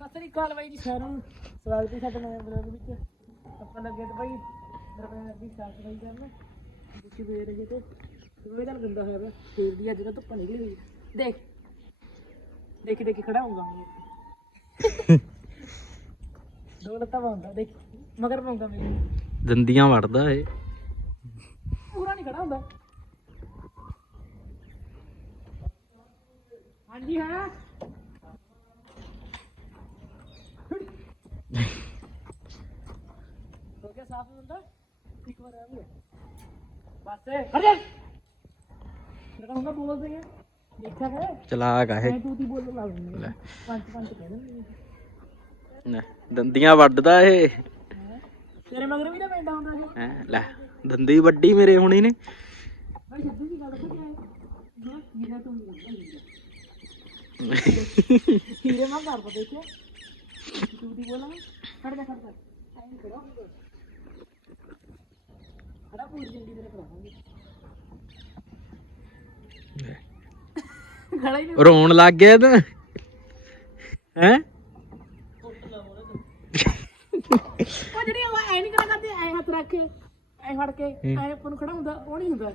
ਸਤਿ ਸ੍ਰੀ ਅਕਾਲ ਬਾਈ ਜੀ ਸਾਰਿਆਂ ਨੂੰ। ਸਵਾਗਤ ਹੈ ਸਾਡੇ ਨਵੇਂ ਬਲੌਗ ਵਿੱਚ। ਆਪਾਂ ਲੱਗੇ ਤੇ ਬਾਈ ਦਰਬਾਰ ਦੀ ਸਾਫ਼ ਸਫ਼ਾਈ ਕਰਨ। ਦੁੱਖੀ ਵੇ ਰਹੇ ਤੇ ਉਹ ਤਾਂ ਗੰਦਾ ਹੋਇਆ ਪਿਆ। ਫੇਰ ਦੀ ਅੱਜ ਤਾਂ ਧੁੱਪ ਨਿਕਲੀ ਹੋਈ ਹੈ। ਦੇਖ। ਦੇਖੀ ਦੇਖੀ ਖੜਾ ਹੋਊਗਾ ਮੈਂ ਦੋ ਲੱਤਾਂ ਪਾਉਂਦਾ ਦੇਖ। ਮਗਰ ਪਾਉਂਦਾ ਮੇਰੇ। ਦੰਦੀਆਂ ਵੜਦਾ ਏ ਪੂਰਾ ਨਹੀਂ ਖੜਾ ਹੁੰਦਾ। ਹਾਂਜੀ ਹਾਂ। ਹੋ ਗਿਆ ਸਾਫ਼ ਹੁੰਦਾ ਇੱਕ ਵਾਰ ਆ ਗਿਆ ਬਸ। ਹਟ ਜਾ। ਜਿਹੜਾ ਹੁੰਦਾ ਬੋਲਦੇ ਆ। ਦੇਖਿਆ ਹੈ ਚਲਾਕ ਆ ਇਹ। ਮੈਂ ਤੂੰ ਤੀ ਬੋਲਣ ਲੱਗ ਜਾਂਦੀ ਪੰਜ ਪੰਜ ਕਹਿ ਦਿੰਦੀ ਲੈ, ਦੰਦੀਆਂ ਵੱਢਦਾ ਇਹ। ਤੇਰੇ ਮਗਰ ਵੀ ਤਾਂ ਪੈਂਦਾ ਹੁੰਦਾ ਸੀ ਹੈਂ, ਲੈ ਦੰਦੀ ਵੱਡੀ ਮੇਰੇ ਹੁਣੀ ਨੇ। ਭਾਈ ਸਿੱਧੂ ਦੀ ਗੱਲ ਤਾਂ ਹੈ ਮੇਰਾ ਤੋਂ ਹੀਰੇ ਮਾਂ ਘਰ ਪਾ ਦੇਖਿਆ। ਤੂੰ ਦੀ ਬੋਲਾਂ ਖੜ ਜਾ ਖੜ ਜਾ। ਐਂ ਕਰੋ ਖੜਾ ਪੂਰੀ ਜੰਗੀ ਤੇਰੇ ਕਰਾਵਾਂਗੇ ਹੀ ਰੋਣ ਲੱਗ ਗਿਆ ਤਾਂ। ਹੈ? ਉਹ ਜਿਹੜੀ ਉਹ ਐ ਨਹੀਂ ਕਰਾ ਕਰਦੇ ਐ ਹੱਥ ਰੱਖ ਕੇ ਐ ਫੜ ਕੇ ਐ ਉੱਪਰ ਨੂੰ ਖੜਾ ਹੁੰਦਾ ਉਹ ਨਹੀਂ ਹੁੰਦਾ।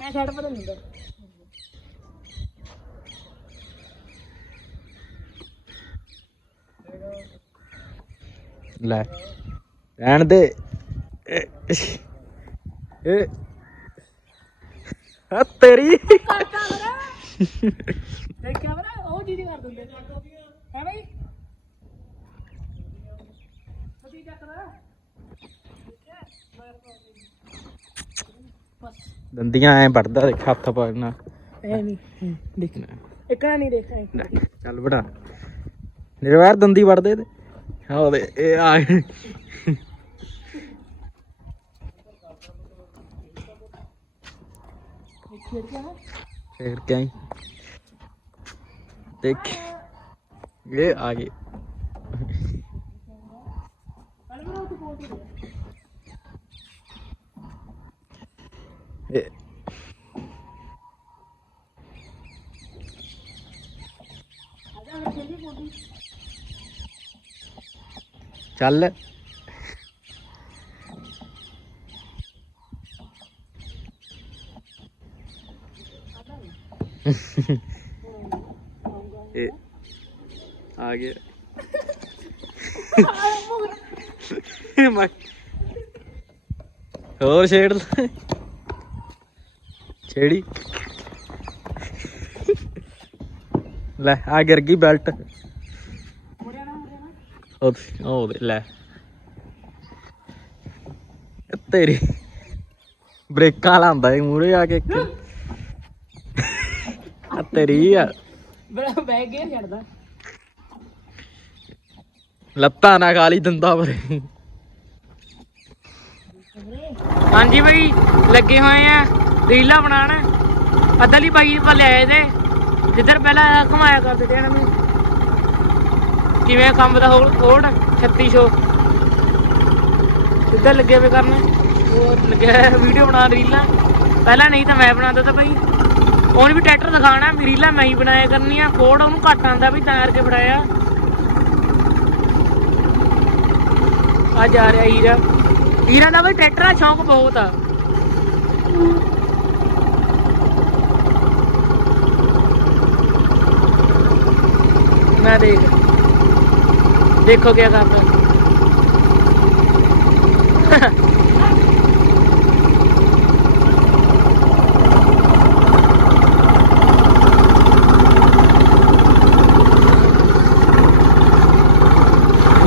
ਐ ਸਾਈਡ ਪਰ ਨਹੀਂ ਹੁੰਦਾ। ਲੈ ਰਹਿਣ ਦੇ। ਏ ਆ ਤੇਰੀ। ਕਰਤਾ ਮੇਰਾ ਦੇਖਿਆ ਮੇਰਾ ਉਹ ਚੀਜ਼ ਕਰ ਦਿੰਦੇ। ਹੈ ਬਈ? ਸਦੀ ਚੱਕਰ ਬਸ। ਦੰਦੀਆਂ ਐ ਵੱਢਦਾ ਦੇਖ ਹੱਥ ਪਾਣਾ ਐ ਨਹੀਂ ਦੇਖ। ਇੱਕ ਨਹੀਂ ਦੇਖ ਐਂ। ਚੱਲ ਬੜਾ ਨਿਰਵੈਰ ਦੰਦੀ ਵੱਢਦੇ ਤੇ। ਹਾਂ ਉਹਦੇ ਇਹ ਆ ਖੇਡ ਫੇਰ ਕਿਆ ਈ? ਦੇਖ ਇਹ ਆ ਗਏ ਚੱਲ ਮੇਰਾ ਉੱਥੇ ਕੋਲ ਤੇ ਇਹ ਆ ਜਾ ਇਹ ਮੈਂ ਹੋਰ ਛੇੜ ਛੇੜੀ। ਲੈ, ਆ ਗਿਰ ਗਈ ਬੈਲਟ। ਉਹ ਉਹ ਲੈ। ਤੇਰੀ ਬ੍ਰੇਕਾਂ ਲਾਉਂਦਾ ਏ ਮੂਰੇ ਆ ਕੇ ਇੱਕ। ਤੇਰੀ ਆ। ਬੜਾ ਬੈਗ ਗੇਰ ਛੱਡਦਾ। ਲੱਤਾਂ ਨਾ ਖਾਲੀ ਦੰਦਾ ਪਰ। ਹਾਂਜੀ ਬਈ ਲੱਗੇ ਹੋਏ ਆ। ਰੀਲਾ ਬਣਾਣ ਅਦਲੀ ਬਾਈ ਪਾ ਲਿਆਏ ਤੇ। ਜਿੱਧਰ ਪਹਿਲਾਂ ਘੁਮਾਇਆ ਕਰਦੇ ਤੇ ਇਹਨਾਂ ਨੂੰ। ਕਿਵੇਂ ਕੰਮ ਦਾ ਹੋਰ ਕੋਡ 3600 ਜਿੱਧਰ ਲੱਗੇ ਵੇ ਕਰਨ? ਉਹ ਲੱਗਿਆ ਵੀਡੀਓ ਬਣਾ ਰੀਲਾਂ। ਪਹਿਲਾਂ ਨਹੀਂ ਤਾਂ ਮੈਂ ਬਣਾਉਂਦਾ ਤਾਂ ਬਈ। ਉਹਨੇ ਵੀ ਟਰੈਕਟਰ ਦਿਖਾਣਾ ਮੇਰੀ ਰੀਲਾਂ ਮੈਂ ਹੀ ਬਣਾਇਆ ਆ ਕੋਡ ਉਹਨੂੰ ਘੱਟ ਆਂਦਾ ਵੀ ਤਾਂ ਕਰਕੇ ਬਣਾਇਆ। ਆ ਜਾ ਰਿਹਾ ਹੀਰਾ। ਹੀਰਾ ਦਾ ਵੀ ਟਰੈਕਟਰ ਦਾ ਸ਼ੌਂਕ ਬਹੁਤ ਆ। ਮੈਂ ਦੇਖ। ਦੇਖੋ ਕੀ ਕਰਦਾ।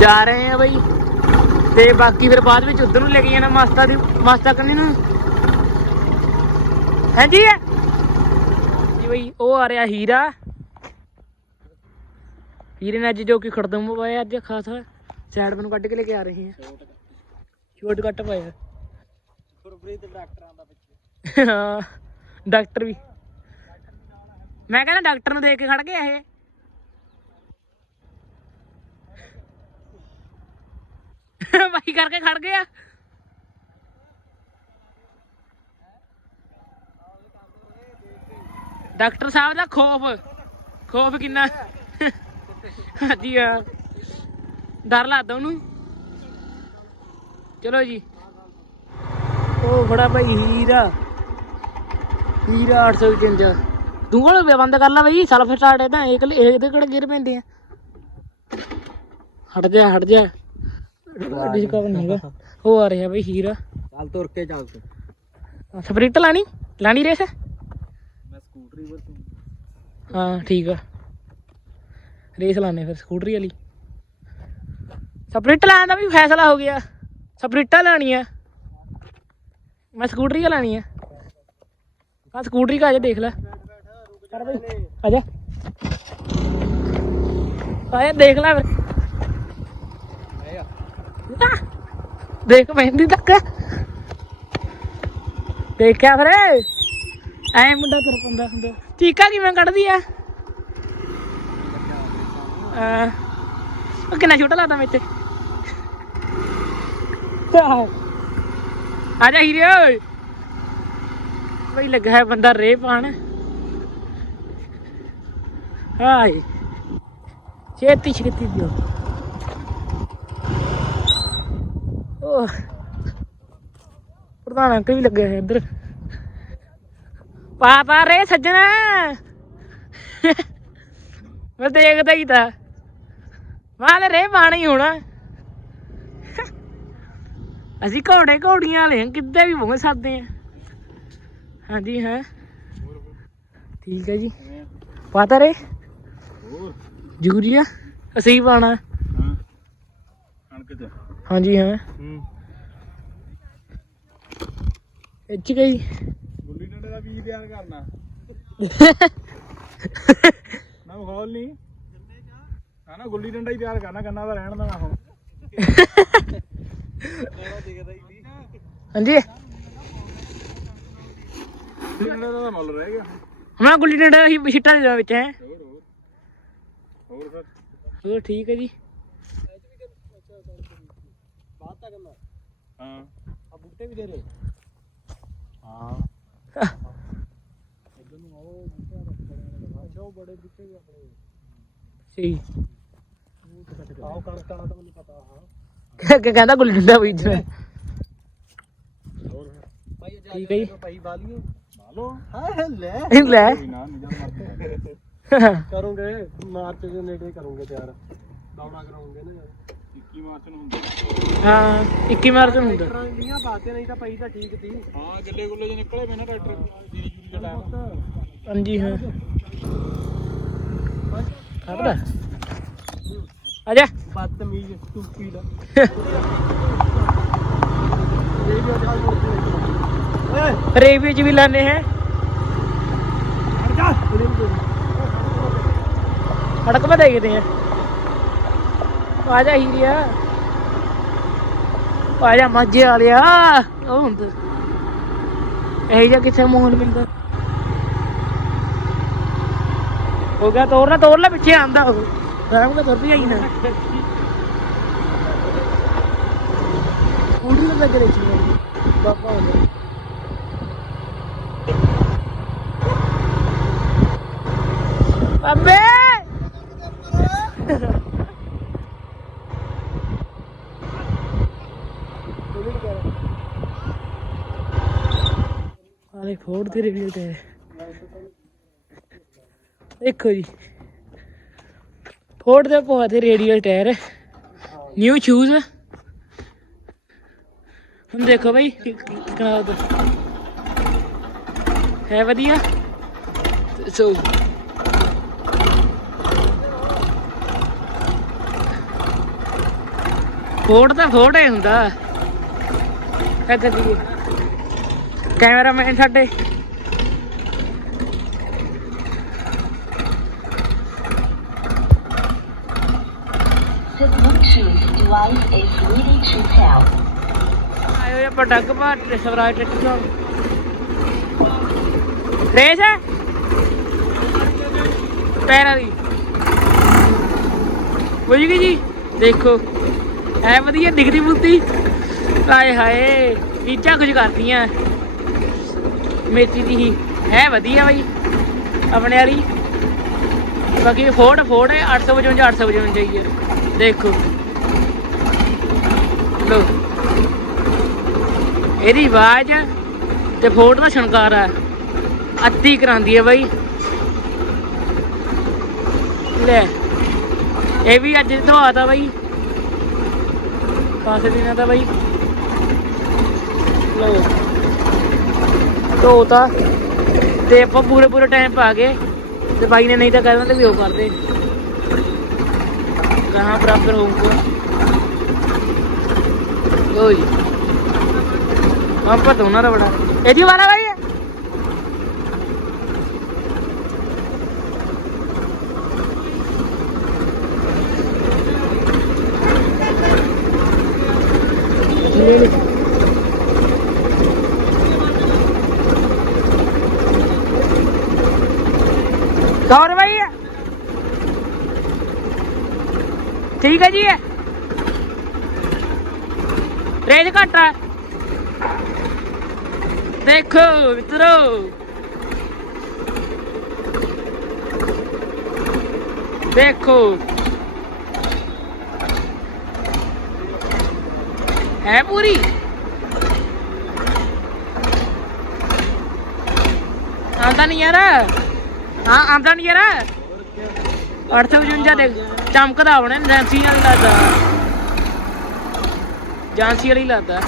ਜਾ ਰਹੇ ਆ ਬਈ। ਤੇ ਬਾਕੀ ਫਿਰ ਬਾਅਦ ਵਿੱਚ ਉਧਰ ਨੂੰ ਲੈ ਕੇ ਜਾਣਾ ਮਾਸਤਾ ਦੀ ਮਾਸਤਾ ਕੰਨੀ ਨੂੰ। ਹਾਂਜੀ ਜੀ ਬਈ ਉਹ ਆ ਰਿਹਾ ਹੀਰਾ। ਹੀਰੇ ਨੇ ਅੱਜ ਜੋ ਕਿ ਖੜਦਮ ਪਾਇਆ ਅੱਜ ਖਾਸਾ ਸਾਈਡ ਨੂੰ ਕੱਢ ਕੇ ਲੈ ਕੇ ਆ ਰਹੇ ਆ। ਸ਼ੋਟ ਕੱਟ ਪਾਇਆ ਗੁਰਪ੍ਰੀਤ ਡਾਕਟਰਾਂ ਦਾ ਪਿੱਛੇ। ਹਾਂ ਡਾਕਟਰ ਵੀ। ਮੈਂ ਕਹਿੰਦਾ ਡਾਕਟਰ ਨੂੰ ਦੇਖ ਕੇ ਖੜ ਗਿਆ ਇਹ। ਬਾਈ ਕਰਕੇ ਖੜ ਗਿਆ ਡਾਕਟਰ ਸਾਹਿਬ ਦਾ ਖੋਫ ਖੋਫ ਕਿੰਨਾ? ਹਾਂਜੀ, ਹਾਂ। ਡਰ ਲੱਗਦਾ ਉਹਨੂੰ। ਚਲੋ ਜੀ। ਉਹ ਫੜਾ ਭਾਈ ਹੀਰਾ। ਹੀਰਾ 855 ਤੂੰ ਕੋਲ ਬੰਦ ਕਰ ਲੈ ਬਈ ਸਲਫ ਸਟਾਰਟ ਹੈ ਤਾਂ ਇਹਦੇ ਕਿਹੜੇ ਗਿਰ ਪੈਂਦੇ ਆ? ਹਟ ਜਾ ਹਟ ਜਾ। ਡਿਸਕਵਰ ਨਹੀਂ ਹੈਗਾ ਉਹ ਆ ਰਿਹਾ ਬਈ ਹੀਰਾ। ਚੱਲ ਤੁਰ ਕੇ ਚੱਲ ਤੂੰ। ਸਪਰਿੰਟ ਲਾਣੀ? ਲਾਣੀ ਰੇਸ? ਮੈਂ ਸਕੂਟਰੀ ਪਰ ਤੂੰ। ਹਾਂ ਠੀਕ ਆ। ਰੇਸ ਲਾਣੇ ਫਿਰ ਸਕੂਟਰੀ ਵਾਲੀ। ਸਪਰਿੰਟ ਲਾਣ ਦਾ ਵੀ ਫੈਸਲਾ ਹੋ ਗਿਆ। ਸਪਰਿੰਟਾਂ ਲੈਣੀ ਆ ਮੈਂ ਸਕੂਟਰੀ ਲਾਣੀ ਆ। ਹਾਂ ਸਕੂਟਰੀ ਕਾ ਜਾ ਦੇਖ ਲੈ। ਕਰ ਬਈ ਆ ਜਾ। ਆਇਆ ਦੇਖ ਲੈ ਫਿਰ। ਆਹ, ਦੇਖ ਮਹਿੰਦੀ ਤੱਕ। ਦੇਖਿਆ ਫਿਰ ਐ ਮੁੰਡਾ ਤੁਰ ਪੰਦਾ ਹੁੰਦਾ ਚੀਕਾ ਕਿਵੇਂ ਕੱਢਦੀ ਆ ਆ ਉਹ ਕਿੰਨਾ ਛੋਟਾ ਲੱਗਦਾ ਮੇਰੇ ਆ ਜਾ ਹੀਰੇ ਓਏ। ਬਈ ਲੱਗਾ ਹੈ ਬੰਦਾ ਰੇ ਪਾਣ। ਹਾਏ। ਛੇਤੀ ਛੇਤੀ ਦਿਓ। ਉਹ ਪ੍ਰਧਾਨ ਅੰਕਲ ਵੀ ਲੱਗੇ ਹੋਏ ਇੱਧਰ। ਪਾ ਪਾ ਰੇ ਸੱਜਣਾ। ਮੈਂ ਦੇਖਦਾ ਹੀ ਤਾਂ। ਮੈਂ ਤੇ ਰੇ ਪਾਣਾ ਹੋਣਾ। ਅਸੀਂ ਘੋੜੇ ਘੋੜੀਆਂ ਵਾਲੇ ਕਿੱਦਾਂ ਵੀ ਪਹੁੰਚ ਸਕਦੇ ਆ ਹਾਂਜੀ ਹਾਂ। ਠੀਕ ਹੈ ਜੀ। ਪਤਾ ਰੇ। ਹੋਰ। ਜ਼ਰੂਰੀ ਆ। ਅਸੀਂ ਪਾਣਾ ਹਾਂ। ਕਣਕ ਚ। ਹਾਂਜੀ ਹਾਂ। ਹੂੰ। ਇੱਚ ਗਈ। ਗੁੱਲੀ ਡੰਡੇ ਦਾ ਬੀਜ ਤਿਆਰ ਕਰਨਾ। ਨਾ ਖੋਲ ਨਹੀਂ ਹਾਂ ਨਾ ਗੁੱਲੀ ਡੰਡਾ ਹੀ ਤਿਆਰ ਕਰਨਾ ਗੰਨਾ ਦਾ ਰਹਿਣ ਦੇਣਾ ਹੁਣ ਹਾਂਜੀ। ਗੁੱਲੀ ਡੰਡੇ ਦਾ ਮੁੱਲ ਰਹਿ ਗਿਆ। ਮੈਂ ਗੁੱਲੀ ਡੰਡਾ ਹੀ ਛਿੱਟਾ ਦੇ ਵਿੱਚ ਹੈ। ਹੋਰ ਹੋਰ। ਹੋਰ ਫਿਰ? ਹੋਰ ਠੀਕ ਹੈ ਜੀ। ਹਾਂ। ਆ ਬੂਟੇ ਵੀ ਦੇ ਰਹੇ। ਹਾਂ। ਸਹੀ। ਆਹ ਕਣਕਾਂ ਦਾ ਤਾਂ ਮੈਨੂੰ ਪਤਾ ਹਾਂ। ਕਿ ਕਹਿੰਦਾ ਗੁੱਲੀ ਡੰਡਾ ਬੀਜਣਾ ਹੋਰ ਠੀਕ ਹੈ ਜੀ। ਭਾਈ ਬਾਲੀਓ ਬਾਲੋ ਹਾਂ ਲੈ। ਇਹ ਲੈ। ਕਰੋਗੇ ਮਾਰਚ ਦੇ ਨੇੜੇ ਕਰੋਗੇ ਤਿਆਰ। ਦੌੜਾ ਕਰਾਉਂਗੇ ਨਾ 21 ਮਾਰਚ ਨੂੰ ਹੁੰਦਾ। ਹਾਂ 21 ਮਾਰਚ ਨੂੰ ਹੁੰਦਾ। ਲੀਆਂ ਬਾਤੇ ਨਹੀਂ ਤਾਂ ਪਈ ਤਾਂ ਠੀਕ ਸੀ। ਹਾਂ ਗੱਡੇ ਗੁੱਲੇ ਜੇ ਨਿਕਲੇ ਪਏ ਨਾ ਟਰੈਕਟਰ। ਜੀਰੀ ਜੂਰੀ ਦਾ ਟਾਈਮ ਹਾਂਜੀ ਹਾਂ। ਕਰਦਾ ਆ ਜਾ। ਬਦਤਮੀਜ਼ ਸਟੂਪੀਡ ਰੇਵੀ ਚ ਵੀ ਲਾਣੇ ਹੈ। ਹੜਕ ਮੈਂ ਦੇਖਦੇ ਆ ਆ ਜਾ ਹੀਰੀਆ ਆ। ਜਾ ਮੱਝੇ ਵਾਲਿਆ। ਉਹ ਹੁੰਦਾ ਇਹ ਜਿਹਾ ਕਿੱਥੇ ਮੋਹਨ ਮਿਲਦਾ? ਹੋ ਗਿਆ ਤੋਰ ਨਾ ਤੋਰ ਲੈ ਪਿੱਛੇ ਆਂਦਾ ਉਹ ਰਾਮ ਕਾ ਤੁਰ ਆਈ ਨਾ। ਉੜੀ ਨਾ ਲੱਗ ਰਹੀ ਬਾਪਾ ਹੁੰਦਾ ਅਬੇ ਆਲੇ ਫੋੜ ਦੇ ਤੇ। ਦੇਖੋ ਜੀ। ਫੋੜ ਦੇ ਬਹੁਤ ਰੇਡੀਅਲ ਟਾਇਰ। ਨਿਊ ਸ਼ੂਜ਼ ਹੁਣ ਦੇਖੋ ਬਈ, ਕਿ- ਕਿ- ਹੈ ਵਧੀਆ। ਸੋ ਫੋੜ ਤਾਂ ਫੋੜ ਹੀ ਹੁੰਦਾ। ਇੱਧਰ ਦੀ ਕੈਮਰਾਮੈਨ ਸਾਡੇ। The Bluetooth device ਆਇਓ ਇਹ ਪਟਕ ਪਾ ਸਵਰਾਜ ਟਿੱਕ ਤੋਂ ਰੇਸ ਹੈ? ਪੈਰਾਂ ਦੀ ਬੁਝ ਗਈ ਜੀ? ਦੇਖੋ, ਐ ਵਧੀਆ ਦਿਖਦੀ ਮੁੱਦੀ ਆਏ ਹਾਏ, ਨੀਚਾ ਕੁਝ ਕਰਦੀਆਂ। ਮੇਥੀ ਦੀ ਹੀ। ਹੈ ਵਧੀਆ ਬਾਈ, ਆਪਣੇ ਵਾਲੀ। ਬਾਕੀ ਫੋੜ ਫੋੜ ਹੈ 855 855 ਹੀ ਹੈ। ਦੇਖੋ। ਲੋ ਇਹਦੀ ਆਵਾਜ਼ ਤੇ ਫੋਟੋ ਦਾ ਸ਼ਣਕਾਰ ਆ ਅੱਤੀ ਕਰਾਂਦੀ ਹੈ ਬਾਈ। ਲੈ। ਇਹ ਵੀ ਅੱਜ ਤੋਂ ਆਦਾ ਬਾਈ। ਪਾਸੇ ਦਿਨਾਂ ਦਾ ਬਾਈ। ਲੋ ਧੋਤਾ ਤੇ। ਆਪਾਂ ਪੂਰੇ ਪੂਰੇ ਟਾਈਮ ਪਾ ਕੇ ਤੇ ਬਾਈ ਨੇ ਨਹੀਂ ਤਾਂ ਕਹਿ ਦਿੰਦੇ ਵੀ ਉਹ ਕਰਦੇ। ਕਹਾਂ ਬਰਾਬਰ ਹੋਊਗਾ। ਲੋ ਆਪਾਂ ਤੋਂ ਨਾ ਬੜਾ। ਇਹਦੀ ਵਾਰਾ ਬਾਈ ਹੈ ਲੈ ਲੈ ਸੌ ਰੁਪਏ ਹੀ ਹੈ ਠੀਕ ਹੈ ਜੀ ਇਹ? ਰੇਂਜ ਘੱਟ ਹੈ। ਦੇਖੋ, ਮਿੱਤਰੋ। ਦੇਖੋ। ਹੈ ਪੂਰੀ? ਆਂਦਾ ਨਹੀਂ ਯਾਰ। ਹਾਂ ਆਂਦਾ ਨਹੀਂ ਯਾਰ। 855 ਦੇ ਚਮਕਦਾ ਹੋਣਾ ਏਜੰਸੀ ਵਾਲੀ ਲੱਗਦਾ। ਏਜੰਸੀ ਵਾਲੀ ਲੱਗਦਾ।